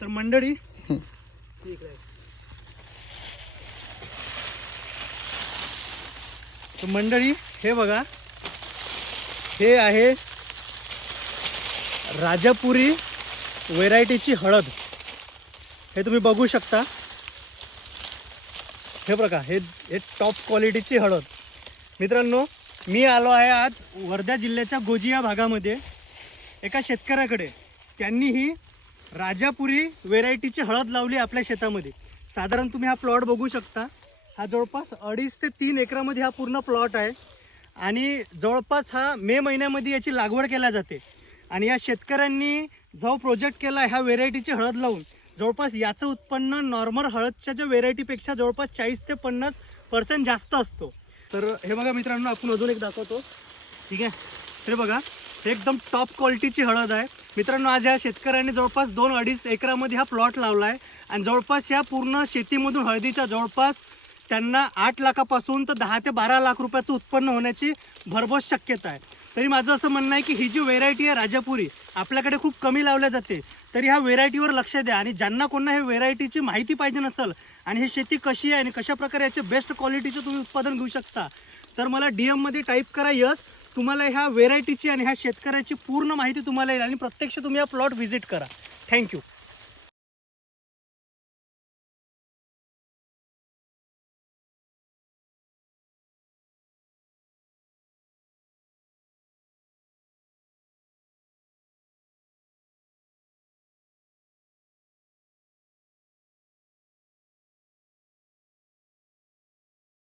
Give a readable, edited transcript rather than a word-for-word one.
तर मंडळी हे बघा, हे आहे राजापुरी व्हेरायटीची हळद. हे तुम्ही बघू शकता. हे बघा, हे टॉप क्वालिटीची हळद. मित्रांनो, मी आलो आहे आज वर्धा जिल्ह्याच्या गोजिया भागामध्ये एका शेतकऱ्याकडे. त्यांनी ही राजापुरी व्हेरायटीची हळद लावली आपल्या शेतामध्ये. साधारण तुम्ही हा प्लॉट बघू शकता. हा जवळपास 2.5 ते 3 एकरामध्ये हा पूर्ण प्लॉट आहे आणि जवळपास हा मे महिन्यामध्ये याची लागवड केल्या जाते. आणि या शेतकऱ्यांनी जो प्रोजेक्ट केला आहे ह्या व्हेरायटीची हळद लावून, जवळपास याचं उत्पन्न नॉर्मल हळदच्या ज्या व्हेरायटीपेक्षा जवळपास 40 ते 50% जास्त असतो. तर हे बघा मित्रांनो, आपण अजून एक दाखवतो. ठीक आहे, हे बघा, हे एकदम टॉप क्वालिटीची हळद आहे. मित्रांनो, आज ह्या शेतकऱ्यांनी जवळपास 2-2.5 एकरामध्ये हा प्लॉट लावला आहे आणि जवळपास या पूर्ण शेतीमधून हळदीच्या जवळपास त्यांना 8 लाखापासून तर 10 ते 12 लाख रुपयाचं उत्पन्न होण्याची भरघोस शक्यता आहे. तरी माझं असं म्हणणं आहे की ही जी व्हेरायटी आहे राजापुरी आपल्याकडे खूप कमी लावल्या जाते. तरी ह्या व्हेरायटीवर लक्ष द्या आणि ज्यांना कोणा हे व्हेरायटीची माहिती पाहिजे नसेल आणि ही शेती कशी आहे आणि कशा प्रकारे याचे बेस्ट क्वालिटीचं तुम्ही उत्पादन घेऊ शकता, तर मला DM टाईप करा यस. तुम्हाला ह्या व्हेरायटीची आणि ह्या शेतकऱ्याची पूर्ण माहिती तुम्हाला येईल आणि प्रत्यक्ष तुम्ही हा प्लॉट व्हिजिट करा. थँक्यू.